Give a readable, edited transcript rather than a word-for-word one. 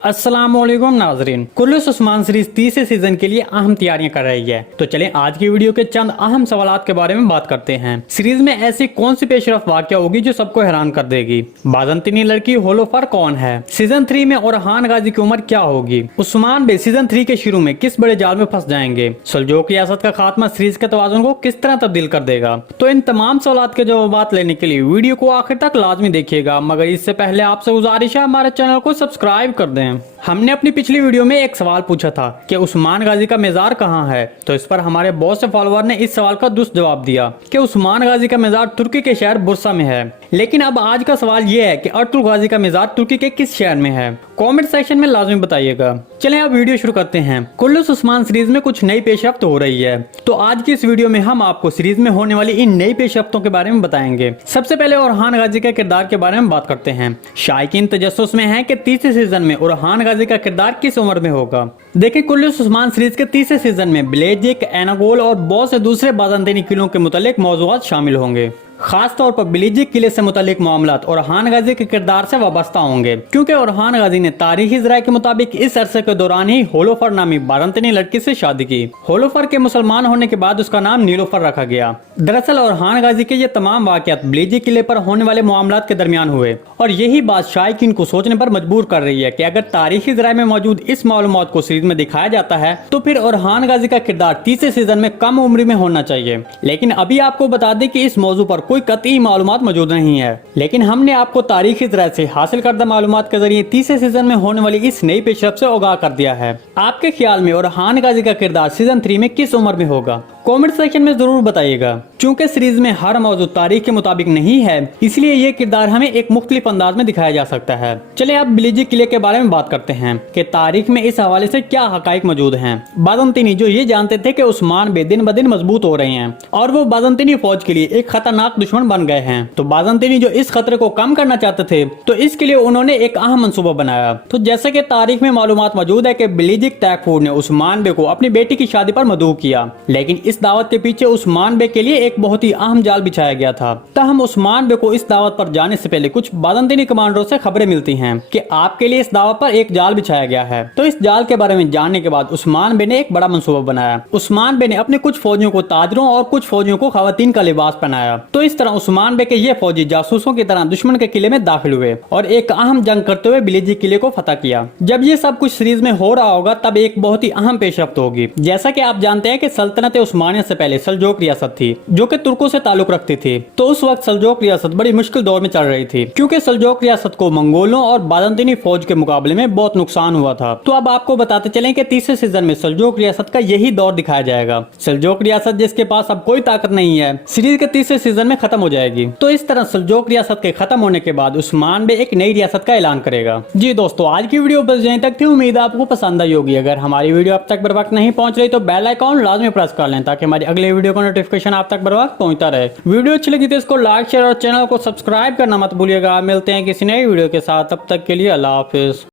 अस्सलामुअलैकुम नाजरीन, कुल्लूस उस्मान सीरीज तीसरे सीजन के लिए अहम तैयारियां कर रही है। तो चलें आज की वीडियो के चंद अहम सवालात के बारे में बात करते हैं। सीरीज में ऐसी कौन सी पेशरफ वाकया होगी जो सबको हैरान कर देगी? बाज़ंतीनी लड़की होलोफर कौन है? सीजन 3 में ओरहान गाजी की उम्र क्या होगी? उस्मान बे सीजन 3 के शुरू में किस बड़े जाल में फंस जाएंगे? सल्जोक रियासत का खात्मा सीरीज के तवाज़ुन को किस तरह तब्दील कर देगा? तो इन तमाम सवालात के जवाब लेने के लिए वीडियो को आखिर तक लाजमी देखिएगा, मगर इससे पहले आपसे गुजारिश है हमारे चैनल को सब्सक्राइब कर दें। हमने अपनी पिछली वीडियो में एक सवाल पूछा था कि उस्मान गाजी का मेज़ार कहाँ है, तो इस पर हमारे बहुत से फॉलोअर ने इस सवाल का दुरुस्त जवाब दिया कि उस्मान गाजी का मेज़ार तुर्की के शहर बुरसा में है। लेकिन अब आज का सवाल ये है कि अर्तुल गाजी का मेज़ार तुर्की के किस शहर में है? कमेंट सेक्शन में लाजमी बताइएगा। चलें अब वीडियो शुरू करते हैं। कुल्लूस उस्मान सीरीज में कुछ नई पेशरफ्त हो रही है, तो आज की इस वीडियो में हम आपको सीरीज में होने वाली इन नई पेशरफ्तों के बारे में बताएंगे। सबसे पहले ओरहान गाजी के किरदार के बारे में बात करते हैं। शायकीन तजस्सुस में है कि तीसरे सीजन में ओरहान गाजी का किरदार किस उम्र में होगा। देखिए, कुल्लूस उस्मान सीरीज के तीसरे सीजन में बिलेजिक, एनागोल और बहुत से दूसरे बाज़ंतीनी किलों के मुतालिक मौज़ूआत शामिल होंगे। खास तौर पर बिलीजिक किले से मुतालिक मामलात ओरहान गाजी के किरदार से वाबस्ता होंगे, क्योंकि ओरहान गाजी ने तारीखी ज़राए के मुताबिक इस अरसे के दौरान ही होलोफर नामी बाज़ंतीनी लड़की से शादी की। होलोफर के मुसलमान होने के बाद उसका नाम नीलोफर रखा गया। दरअसल ओरहान गाजी के ये तमाम वाक़यात बिलीजिक किले पर होने वाले मामलात के दरमियान हुए, और यही बात शायकीन को सोचने पर मजबूर कर रही है कि अगर तारीखी ज़राए में मौजूद इस मालूमात को सीरीज में दिखाया जाता है तो फिर ओरहान गाजी का किरदार तीसरे सीजन में कम उम्र में होना चाहिए। लेकिन अभी आपको बता दें कि इस मौजू पर कोई कतई मालूमात मौजूद नहीं है, लेकिन हमने आपको तारीखी ज़राए से हासिल करदा मालूमात के जरिए तीसरे सीजन में होने वाली इस नई पेशरफ से आगाह कर दिया है। आपके ख्याल में ओरहान गाजी का किरदार सीजन 3 में किस उम्र में होगा? कमेंट सेक्शन में जरूर बताइएगा। चूंकि सीरीज में हर मौजूद तारीख के मुताबिक नहीं है, इसलिए ये किरदार हमें एक मुख्तलिफ अंदाज में दिखाया जा सकता है। चलिए अब बिलीजिक किले के बारे में बात करते हैं कि तारीख में इस हवाले से क्या हकाइक मौजूद हैं। बाज़ंतीनी जो ये जानते थे कि उस्मान बे दिन ब दिन मजबूत हो रहे हैं और वो बाज़ंतीनी फौज के लिए एक खतरनाक दुश्मन बन गए हैं, तो बाज़ंतीनी जो इस खतरे को कम करना चाहते थे, तो इसके लिए उन्होंने एक अहम मंसूबा बनाया। तो जैसे कि तारीख में मालूमात मौजूद है कि बिलीजिक तैकफूर ने उस्मान बे को अपनी बेटी की शादी पर मदऊ किया, लेकिन इस दावत के पीछे उस्मान बे के लिए एक बहुत ही अहम जाल बिछाया गया था। तहम उस्मान बे को इस दावत पर जाने से पहले कुछ बाज़ंतीनी कमांडरों से खबरें मिलती हैं कि आपके लिए इस दावत पर एक जाल बिछाया गया है। तो इस जाल के बारे में जानने के बाद उस्मान बे ने एक बड़ा मंसूबा बनाया। उस्मान बे ने अपने कुछ फौजियों को ताजरों और कुछ फौजियों को खवातीन का लिबास पहनाया। तो इस तरह उस्मान बे के ये फौजी जासूसों की तरह दुश्मन के किले में दाखिल हुए और एक अहम जंग करते हुए बिलीजिक किले को फतह किया। जब ये सब कुछ सीरीज में हो रहा होगा तब एक बहुत ही अहम पेशरफ्त होगी। जैसा कि आप जानते हैं कि सल्तनत उस्मानिया से पहले सल्जोक रियासत थी जो कि तुर्कों से ताल्लुक रखती थी। तो उस वक्त सल्जोक रियासत बड़ी मुश्किल दौर में चल रही थी, क्योंकि सल्जोक रियासत को मंगोलों और बाज़ंतीनी फौज के मुकाबले में बहुत नुकसान हुआ था। तो अब आपको बताते चलें कि तीसरे सीजन में सल्जोक रियासत का यही दौर दिखाया जाएगा। सल्जोक रियासत जिसके पास अब कोई ताकत नहीं है, सीरीज के तीसरे सीजन में खत्म हो जाएगी। तो इस तरह सल्जोक रियासत के खत्म होने के बाद उस्मान बे एक नई रियासत का ऐलान करेगा। जी दोस्तों, आज की वीडियो बस यहीं तक थी। उम्मीद है आपको पसंद आई होगी। अगर हमारी वीडियो अब तक बर वक्त नहीं पहुंच रही तो बेल आइकॉन लाजमी प्रेस कर लें ताकि हमारी अगले वीडियो का नोटिफिकेशन आप तक बर वक्त पहुंचता रहे। वीडियो अच्छी लगी तो इसको लाइक, शेयर और चैनल को सब्सक्राइब करना मत भूलिएगा। मिलते हैं किसी नई वीडियो के साथ, तब तक के लिए अल्लाह हाफिज।